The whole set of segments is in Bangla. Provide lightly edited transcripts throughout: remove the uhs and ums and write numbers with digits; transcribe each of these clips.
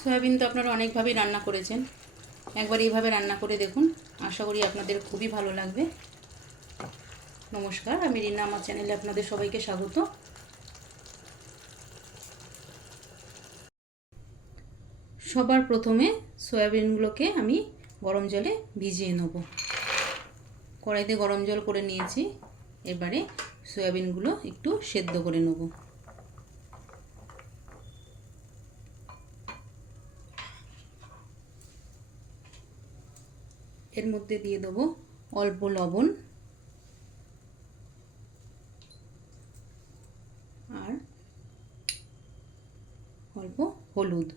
সয়াবিন তো আপনারা অনেকভাবেই রান্না করেছেন, একবার এইভাবে রান্না করে দেখুন, আশা করি আপনাদের খুবই ভালো লাগবে। নমস্কার, আমি রিনা, আমার চ্যানেলে আপনাদের সবাইকে স্বাগত। সবার প্রথমে সয়াবিনগুলোকে আমি গরম জলে ভিজিয়ে নেব। কড়াইতে গরম জল করে নিয়েছি, এবারে সয়াবিনগুলো একটু সেদ্ধ করে নেব। এর মধ্যে দিয়ে দেবো অল্প লবণ আর অল্প হলুদ।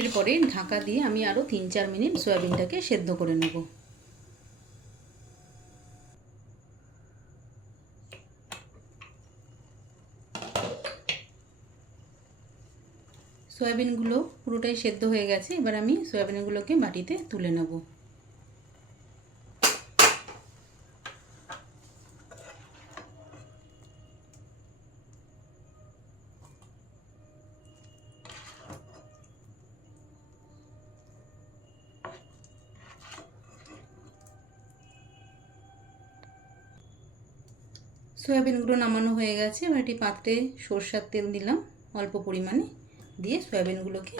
এরপরে ঢাকা দিয়ে আমি আরও 3-4 মিনিট সয়াবিনটাকে সেদ্ধ করে নেব। সয়াবিনগুলো পুরোটাই সেদ্ধ হয়ে গেছে, এবার আমি সয়াবিনগুলোকে বাটিতে তুলে নেব। সয়াবিনগুলো নামানো হয়ে গেছে, এবার একটি পাত্রে সরষের তেল দিলাম অল্প পরিমাণে, দিয়ে সয়াবিনগুলোকে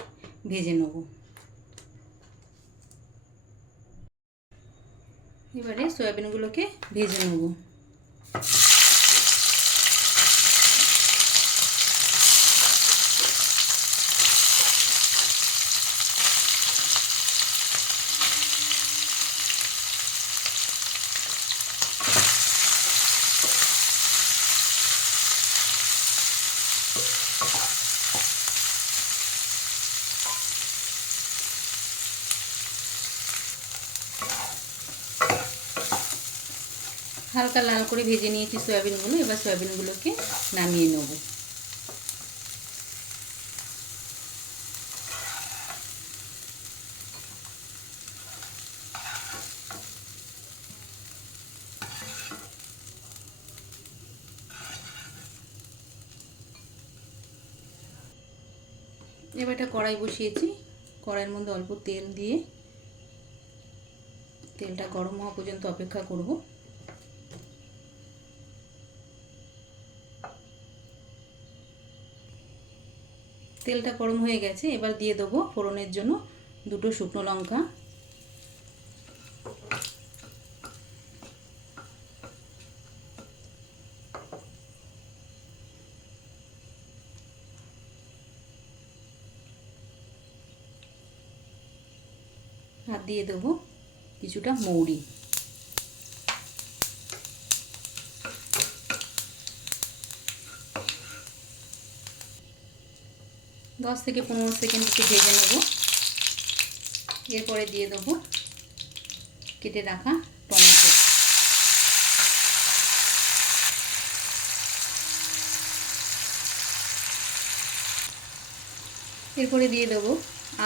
ভেজে নেব। এবারে সয়াবিনগুলোকে ভেজে নেব। হালকা লাল করে ভেজে নিয়েছি সয়াবিনগুলো, এবার সয়াবিনগুলোকে নামিয়ে নেব। এবার একটা কড়াই বসিয়েছি, কড়াইয়ের মধ্যে অল্প তেল দিয়ে তেলটা গরম হওয়া পর্যন্ত অপেক্ষা করব। তেলটা গরম হয়ে গেছে, এবার দিয়ে দেবো ফোড়নের জন্য 2টো শুকনো লঙ্কা, আর দিয়ে দেবো কিছুটা মৌরি। দশ থেকে 15 সেকেন্ড একটু ভেজে নেব। এরপরে দিয়ে দেবো কেটে রাখা টমেটো। এরপরে দিয়ে দেবো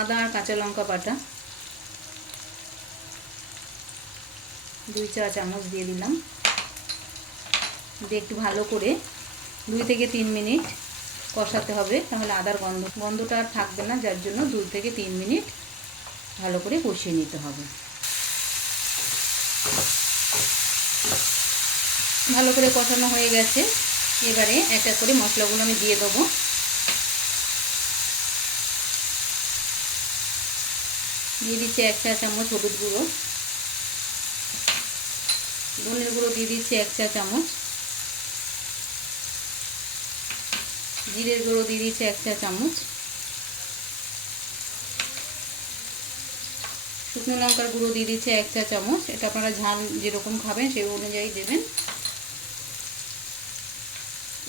আদা আর কাঁচা লঙ্কা বাটা 2 চা চামচ দিয়ে দিলাম। দিয়ে একটু ভালো করে 2 থেকে 3 মিনিট কষাতে হবে, তাহলে আদার গন্ধটা আর থাকবে না, যার জন্য 2 থেকে 3 মিনিট ভালো করে কষিয়ে নিতে হবে। ভালো করে কষানো হয়ে গেছে, এবারে এক এক করে মশলাগুলো আমি দিয়ে দেবো। দিয়ে দিচ্ছি 1 চা চামচ হলুদ গুঁড়ো, ধনের গুঁড়ো দিয়ে দিচ্ছি 1 চা চামচ, জিরের গুঁড়ো দিয়ে দিচ্ছি 1 চা চামচ, শুকনো লঙ্কার গুঁড়ো দিয়ে দিচ্ছি 1 চা চামচ। এটা আপনারা ঝাল যেরকম খাবেন সেই অনুযায়ী দেবেন।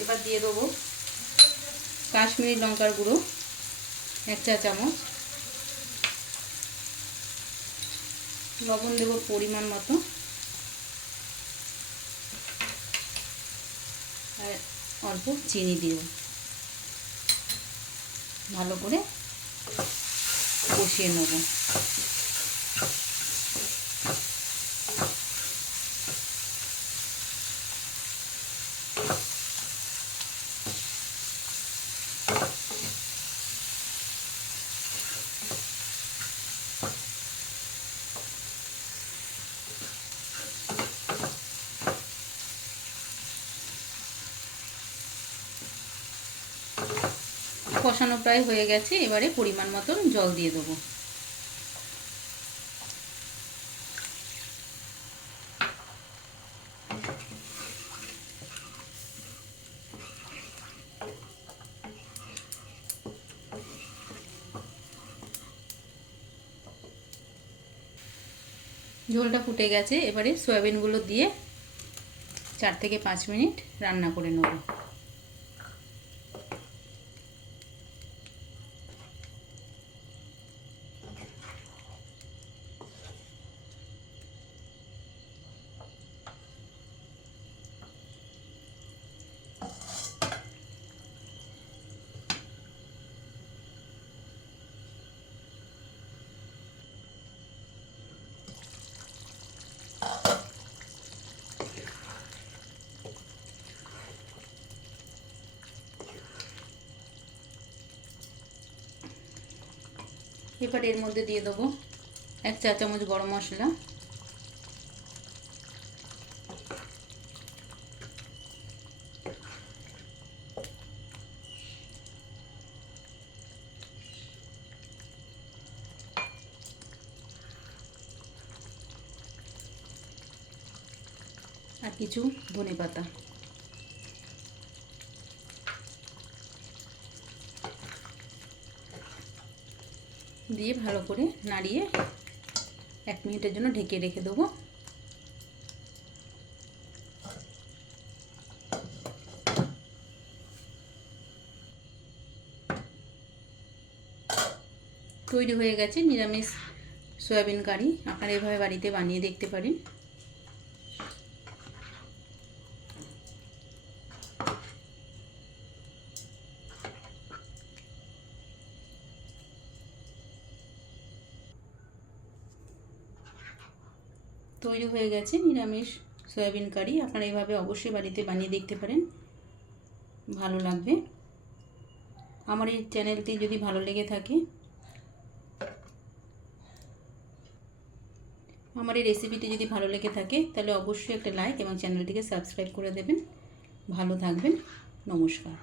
এবার দিয়ে দেবো কাশ্মীরি লঙ্কার গুঁড়ো 1 চা চামচ, লবণ দেবো পরিমাণ মতো, আর অল্প চিনি দিও। ভালো করে কষিয়ে নেব। কষানো প্রায় হয়ে গেছে, এবারে পরিমাণ মতন জল দিয়ে দেবো। ঝোলটা ফুটে গেছে, এবারে সয়াবিনগুলো দিয়ে 4 থেকে 5 মিনিট রান্না করে নেব। এবার এর মধ্যে দিয়ে দেবো 1 চা চামচ গরম মশলা, আর কিছু ধনেপাতা। দিয়ে ভালো করে নাড়িয়ে 1 মিনিটের জন্য ঢেকে রেখে দেবো। তৈরি হয়ে গেছে নিরামিষ সয়াবিন কারি। আপনারা এভাবে বাড়িতে বানিয়ে দেখতে পারেন। তৈরি হয়ে গেছে নিরামিষ সয়াবিন কারি। আপনারা এভাবে অবশ্যই বাড়িতে বানিয়ে দেখতে পারেন, ভালো লাগবে। আমার এই চ্যানেলটি যদি ভালো লেগে থাকে, আমার এই রেসিপিটি যদি ভালো লেগে থাকে তাহলে অবশ্যই একটা লাইক এবং চ্যানেলটিকে সাবস্ক্রাইব করে দেবেন। ভালো থাকবেন। নমস্কার।